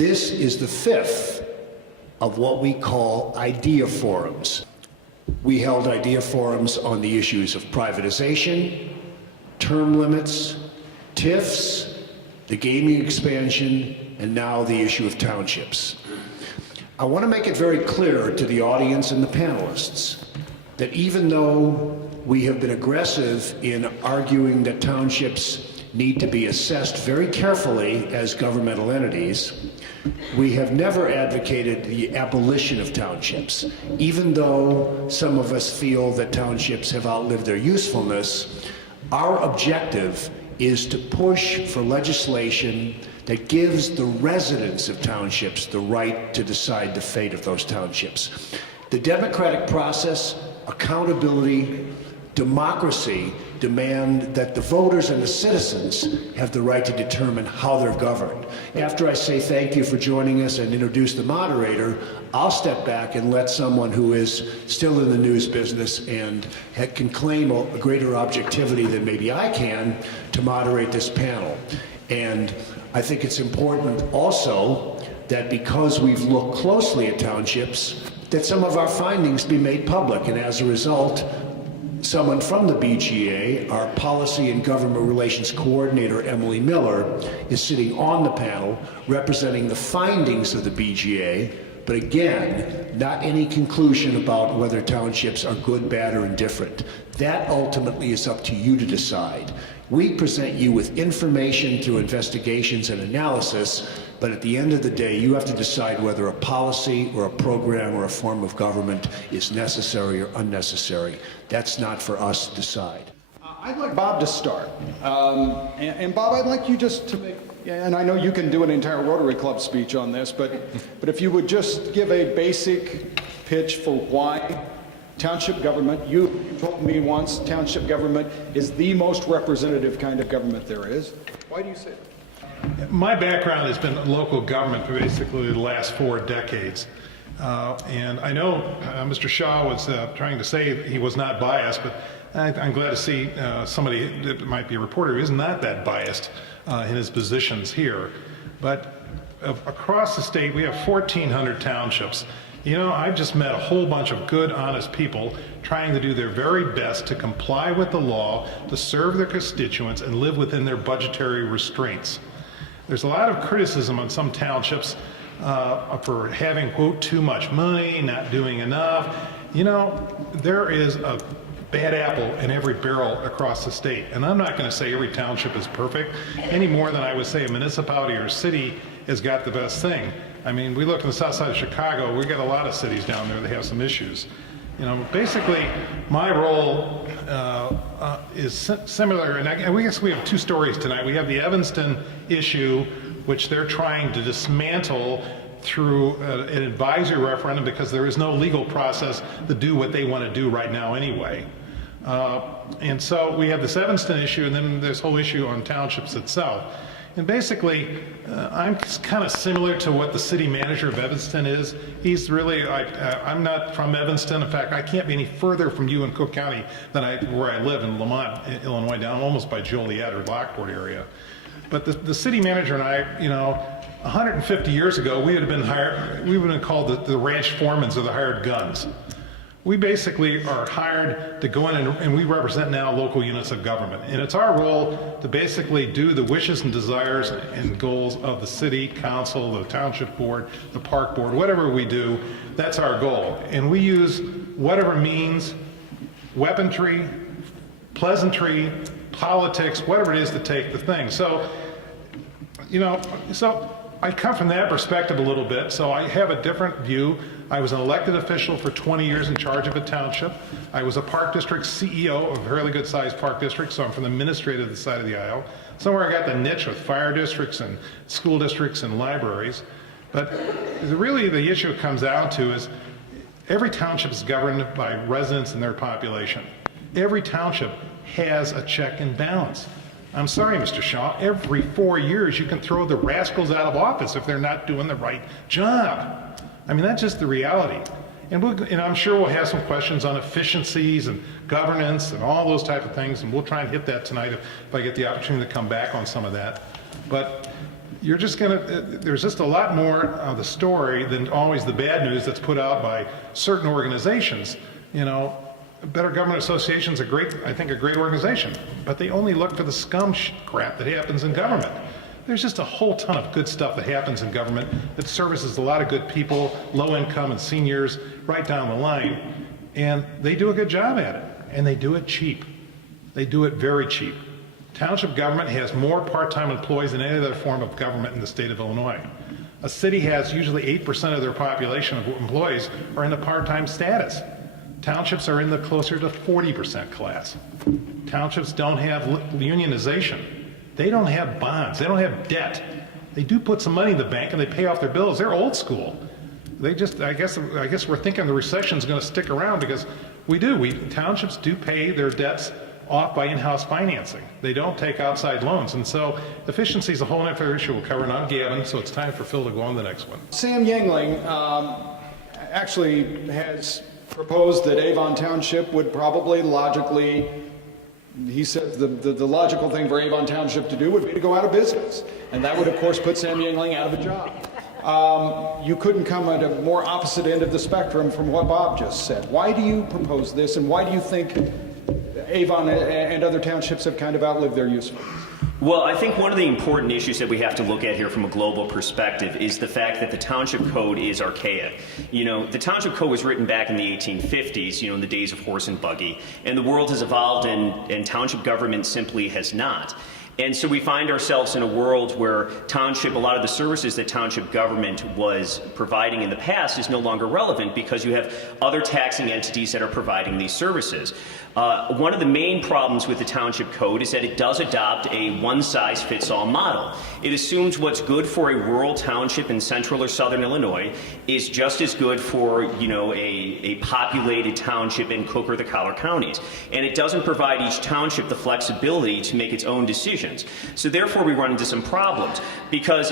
This is the fifth of what we call idea forums. We held idea forums on the issues of privatization, term limits, TIFs, the gaming expansion, and now the issue of townships. I want to make it very clear to the audience and the panelists that even though we have been aggressive in arguing that townships need to be assessed very carefully as governmental entities, we have never advocated the abolition of townships. Even though some of us feel that townships have outlived their usefulness, our objective is to push for legislation that gives the residents of townships the right to decide the fate of those townships. The democratic process, accountability, democracy demand that the voters and the citizens have the right to determine how they're governed. After I say thank you for joining us and introduce the moderator, I'll step back and let someone who is still in the news business and can claim a greater objectivity than maybe I can to moderate this panel. And I think it's important also that because we've looked closely at townships, that some of our findings be made public, and as a result, someone from the BGA, our Policy and Government Relations Coordinator, Emily Miller, is sitting on the panel representing the findings of the BGA, but again, not any conclusion about whether townships are good, bad, or indifferent. That ultimately is up to you to decide. We present you with information through investigations and analysis, but at the end of the day, you have to decide whether a policy or a program or a form of government is necessary or unnecessary. That's not for us to decide. I'd like Bob to start. And Bob, I'd like you just to make, and I know you can do an entire Rotary Club speech on this, but if you would just give a basic pitch for why township government, you told me once, township government is the most representative kind of government there is. Why do you say that? My background has been local government for basically the last 4 decades. And I know Mr. Shaw was trying to say he was not biased, but I'm glad to see somebody that might be a reporter who is not that biased in his positions here. But across the state, we have 1,400 townships. You know, I've just met a whole bunch of good, honest people trying to do their very best to comply with the law, to serve their constituents, and live within their budgetary restraints. There's a lot of criticism on some townships for having, quote, too much money, not doing enough. You know, there is a bad apple in every barrel across the state. And I'm not going to say every township is perfect, any more than I would say a municipality or city has got the best thing. I mean, we look on the south side of Chicago, we've got a lot of cities down there that have some issues. You know, basically, my role is similar, and we guess we have 2 stories tonight. We have the Evanston issue, which they're trying to dismantle through an advisory referendum because there is no legal process to do what they want to do right now anyway. And so we have this Evanston issue, and then this whole issue on townships itself. And basically, I'm kind of similar to what the city manager of Evanston is. He's really like, I'm not from Evanston. In fact, I can't be any further from you in Cook County than where I live in Lamont, Illinois, down almost by Joliet or Lockport area. But the city manager and I, you know, 150 years ago, we would have been hired, we would have been called the ranch foremans or the hired guns. We basically are hired to go in and we represent now local units of government. And it's our role to basically do the wishes and desires and goals of the city council, the township board, the park board, whatever we do, that's our goal. And we use whatever means, weaponry, pleasantry, politics, whatever it is to take the thing. So, you know, so I come from that perspective a little bit, so I have a different view. I was an elected official for 20 years in charge of a township. I was a park district CEO of a fairly good sized park district, so I'm from the administrative side of the aisle. Somewhere I got the niche with fire districts and school districts and libraries. But really the issue it comes down to is every township is governed by residents and their population. Every township has a check and balance. I'm sorry, Mr. Shaw, every 4 years you can throw the rascals out of office if they're not doing the right job. I mean, that's just the reality. And I'm sure we'll have some questions on efficiencies and governance and all those type of things, and we'll try and hit that tonight if I get the opportunity to come back on some of that. But you're just there's just a lot more of the story than always the bad news that's put out by certain organizations. You know, Better Government Association is I think a great organization, but they only look for the scum crap that happens in government. There's just a whole ton of good stuff that happens in government that services a lot of good people, low income and seniors, right down the line. And they do a good job at it, and they do it cheap. They do it very cheap. Township government has more part-time employees than any other form of government in the state of Illinois. A city has usually 8% of their population of employees are in the part-time status. Townships are in the closer to 40% class. Townships don't have unionization. They don't have bonds. They don't have debt. They do put some money in the bank and they pay off their bills. They're old school. They just, I guess we're thinking the recession is going to stick around because townships do pay their debts off by in-house financing. They don't take outside loans. And so efficiency is a whole other issue we'll cover, and I'm Gavin, so it's time for Phil to go on to the next one. Sam Yingling actually has proposed that Avon Township would probably logically, he said the logical thing for Avon Township to do would be to go out of business. And that would, of course, put Sam Yingling out of a job. You couldn't come at a more opposite end of the spectrum from what Bob just said. Why do you propose this, and why do you think Avon and other townships have kind of outlived their usefulness? Well, I think one of the important issues that we have to look at here from a global perspective is the fact that the Township Code is archaic. You know, the Township Code was written back in the 1850s, in the days of horse and buggy, and the world has evolved and township government simply has not. And so we find ourselves in a world where a lot of the services that township government was providing in the past is no longer relevant because you have other taxing entities that are providing these services. One of the main problems with the Township Code is that it does adopt a one-size-fits-all model. It assumes what's good for a rural township in central or southern Illinois is just as good for, a populated township in Cook or the Collier counties. And it doesn't provide each township the flexibility to make its own decisions. So therefore we run into some problems because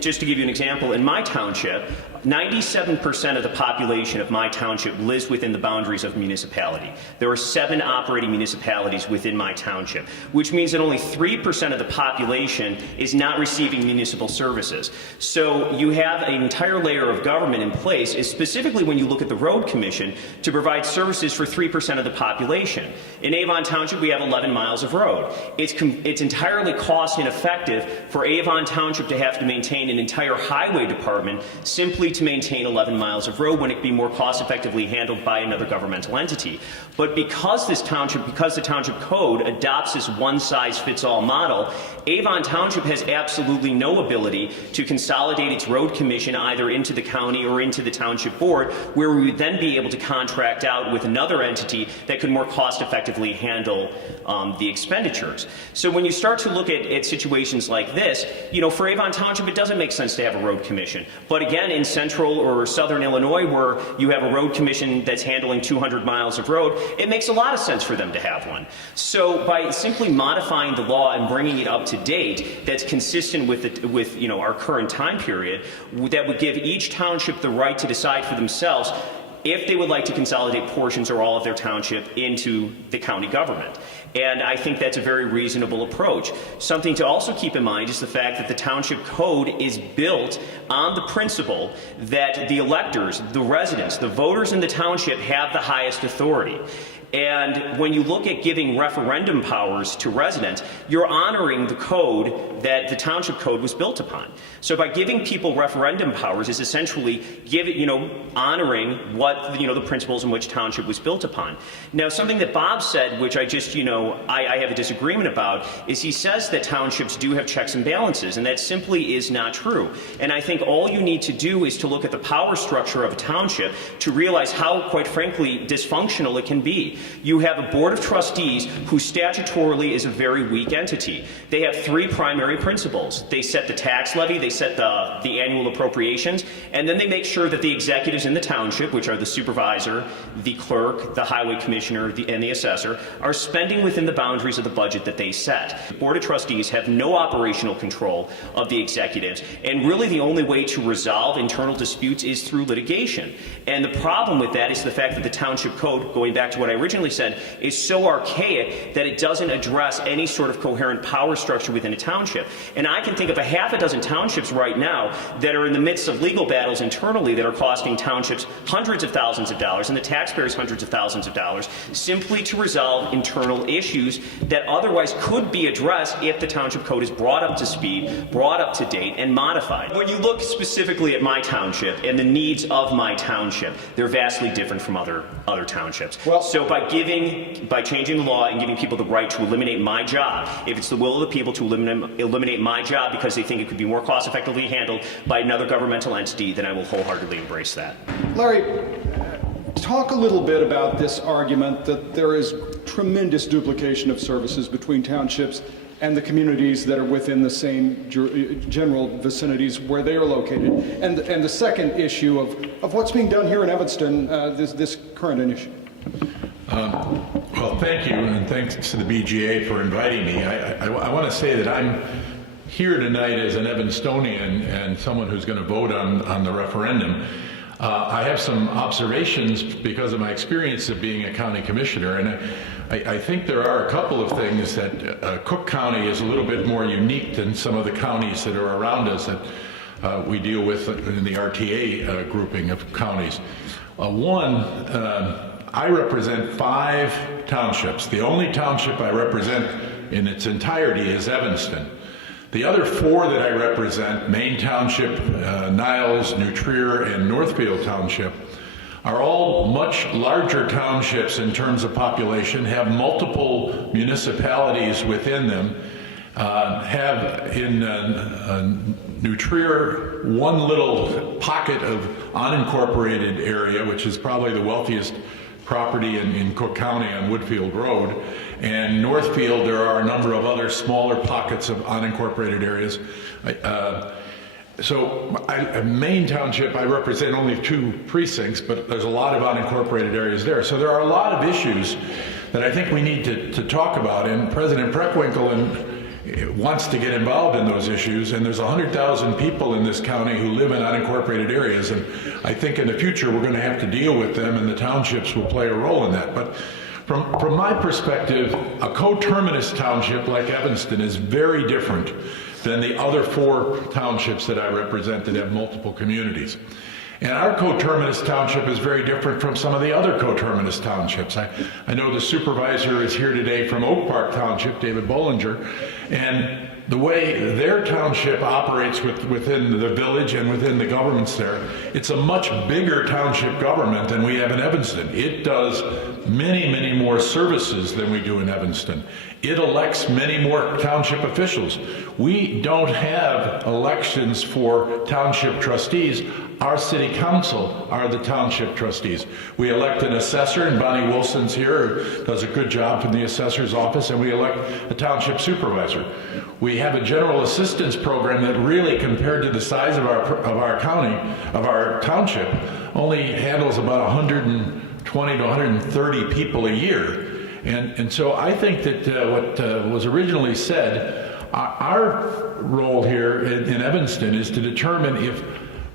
just to give you an example, in my township, 97% of the population of my township lives within the boundaries of municipality. There are 7 operating municipalities within my township, which means that only 3% of the population is not receiving municipal services. So you have an entire layer of government in place, specifically when you look at the road commission, to provide services for 3% of the population. In Avon Township, we have 11 miles of road. It's entirely cost ineffective for Avon Township to have to maintain an entire highway department simply to maintain 11 miles of road when it could be more cost effectively handled by another governmental entity. But because the Township Code adopts this one-size-fits-all model, Avon Township has absolutely no ability to consolidate its road commission either into the county or into the township board, where we would then be able to contract out with another entity that could more cost effectively handle the expenditures. So when you start to look at situations like this, for Avon Township, it doesn't make sense to have a road commission. But again, in central or southern Illinois, where you have a road commission that's handling 200 miles of road, it makes a lot of sense for them to have one. So by simply modifying the law and bringing it up to date that's consistent with our current time period, that would give each township the right to decide for themselves if they would like to consolidate portions or all of their township into the county government. And I think that's a very reasonable approach. Something to also keep in mind is the fact that the Township Code is built on the principle that the electors, the residents, the voters in the township have the highest authority. And when you look at giving referendum powers to residents, you're honoring the code that the Township Code was built upon. So by giving people referendum powers is essentially honoring what the principles in which township was built upon. Now, something that Bob said, which I just I have a disagreement about, is he says that townships do have checks and balances, and that simply is not true. And I think all you need to do is to look at the power structure of a township to realize how, quite frankly, dysfunctional it can be. You have a board of trustees who statutorily is a very weak entity. They have 3 primary principles. They set the tax levy, they set the annual appropriations, and then they make sure that the executives in the township, which are the supervisor, the clerk, the highway commissioner, and the assessor, are spending within the boundaries of the budget that they set. The board of trustees have no operational control of the executives, and really the only way to resolve internal disputes is through litigation. And the problem with that is the fact that the Township Code, going back to what I originally originally said, is so archaic that it doesn't address any sort of coherent power structure within a township. And I can think of a half a dozen townships right now that are in the midst of legal battles internally that are costing townships hundreds of thousands of dollars and the taxpayers hundreds of thousands of dollars simply to resolve internal issues that otherwise could be addressed if the township code is brought up to speed, brought up to date, and modified. When you look specifically at my township and the needs of my township, they're vastly different from other townships. Well, so by changing the law and giving people the right to eliminate my job, if it's the will of the people to eliminate my job because they think it could be more cost effectively handled by another governmental entity, then I will wholeheartedly embrace that. Larry, talk a little bit about this argument that there is tremendous duplication of services between townships and the communities that are within the same general vicinities where they are located. And the second issue of what's being done here in Evanston, this current initiative. Well, thank you, and thanks to the BGA for inviting me. I want to say that I'm here tonight as an Evanstonian and someone who's going to vote on the referendum. I have some observations because of my experience of being a county commissioner, and I think there are a couple of things that Cook County is a little bit more unique than some of the counties that are around us that we deal with in the RTA grouping of counties. One, I represent 5 townships. The only township I represent in its entirety is Evanston. The other 4 that I represent, Main Township, Niles, New Trier, and Northfield Township, are all much larger townships in terms of population, have multiple municipalities within them, have in New Trier one little pocket of unincorporated area, which is probably the wealthiest property in Cook County on Woodfield Road. And Northfield, there are a number of other smaller pockets of unincorporated areas. Main Township, I represent only 2 precincts, but there's a lot of unincorporated areas there. So there are a lot of issues that I think we need to talk about, and President Preckwinkle wants to get involved in those issues, and there's 100,000 people in this county who live in unincorporated areas, and I think in the future we're going to have to deal with them, and the townships will play a role in that. But from my perspective, a coterminous township like Evanston is very different than the other 4 townships that I represent that have multiple communities. And our coterminous township is very different from some of the other coterminous townships. I know the supervisor is here today from Oak Park Township, David Bollinger, and the way their township operates within the village and within the governments there, it's a much bigger township government than we have in Evanston. It does many, many more services than we do in Evanston. It elects many more township officials. We don't have elections for township trustees. Our city council are the township trustees. We elect an assessor, and Bonnie Wilson's here, who does a good job from the assessor's office, and we elect a township supervisor. We have a general assistance program that really, compared to the size of our township, only handles about 120 to 130 people a year. And so I think that what was originally said, our role here in Evanston is to determine if,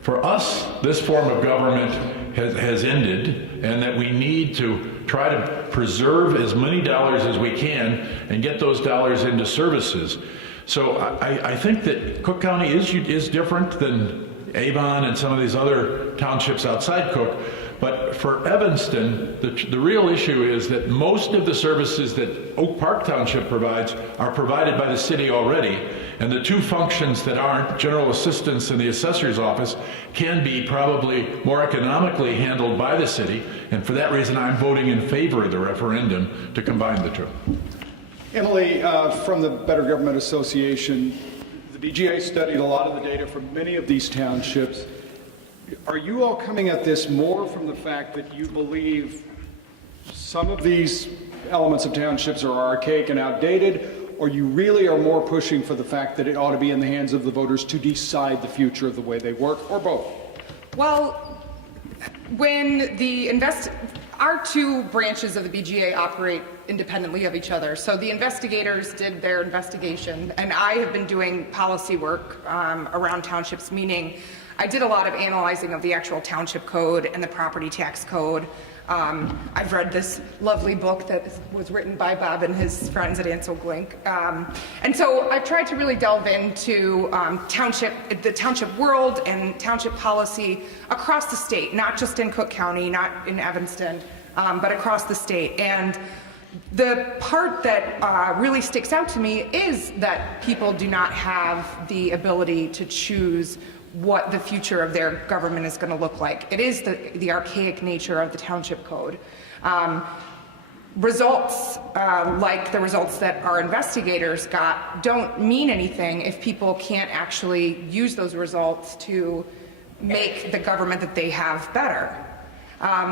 for us, this form of government has ended, and that we need to try to preserve as many dollars as we can and get those dollars into services. So I think that Cook County is different than Avon and some of these other townships outside Cook. But for Evanston, the real issue is that most of the services that Oak Park Township provides are provided by the city already. And the 2 functions that aren't, general assistance and the assessor's office, can be probably more economically handled by the city. And for that reason, I'm voting in favor of the referendum to combine the 2. Emily, from the Better Government Association, the BGA studied a lot of the data from many of these townships. Are you all coming at this more from the fact that you believe some of these elements of townships are archaic and outdated, or you really are more pushing for the fact that it ought to be in the hands of the voters to decide the future of the way they work, or both? Well, when our 2 branches of the BGA operate independently of each other. So the investigators did their investigation, and I have been doing policy work around townships, meaning I did a lot of analyzing of the actual township code and the property tax code I've read this lovely book that was written by Bob and his friends at Ansel Glink. And so I've tried to really delve into the township world and township policy across the state, not just in Cook County, not in Evanston, but across the state. And the part that really sticks out to me is that people do not have the ability to choose what the future of their government is going to look like. It is the archaic nature of the township code. Results like the results that our investigators got don't mean anything if people can't actually use those results to make the government that they have better.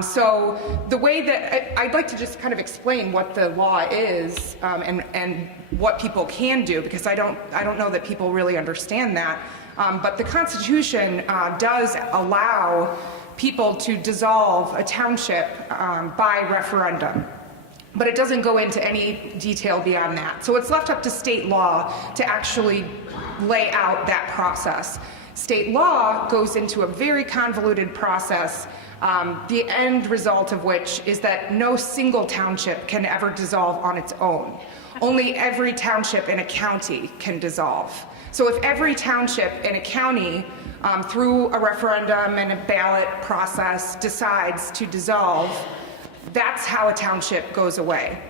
So the way that I'd like to just kind of explain what the law is and what people can do, because I don't know that people really understand that. But the Constitution does allow people to dissolve a township by referendum. But it doesn't go into any detail beyond that. So it's left up to state law to actually lay out that process. State law goes into a very convoluted process, the end result of which is that no single township can ever dissolve on its own. Only every township in a county can dissolve. So if every township in a county, through a referendum and a ballot process, decides to dissolve, that's how a township goes away.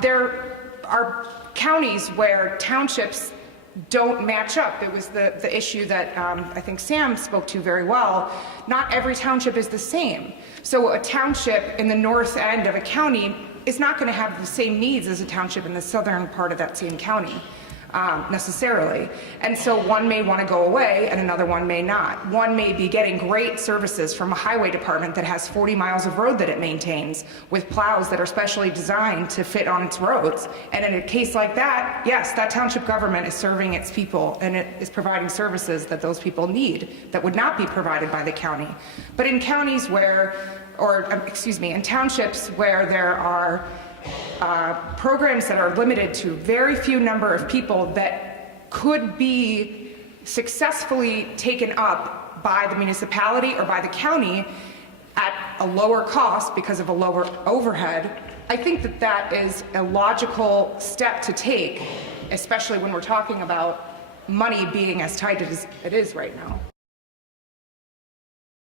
There are counties where townships don't match up. It was the issue that I think Sam spoke to very well. Not every township is the same. So a township in the north end of a county is not going to have the same needs as a township in the southern part of that same county. Necessarily. And so one may want to go away and another one may not. One may be getting great services from a highway department that has 40 miles of road that it maintains with plows that are specially designed to fit on its roads. And in a case like that, yes, that township government is serving its people and it is providing services that those people need that would not be provided by the county. But in counties where, in townships where there are programs that are limited to very few number of people that could be successfully taken up by the municipality or by the county at a lower cost because of a lower overhead, I think that that is a logical step to take, especially when we're talking about money being as tight as it is right now.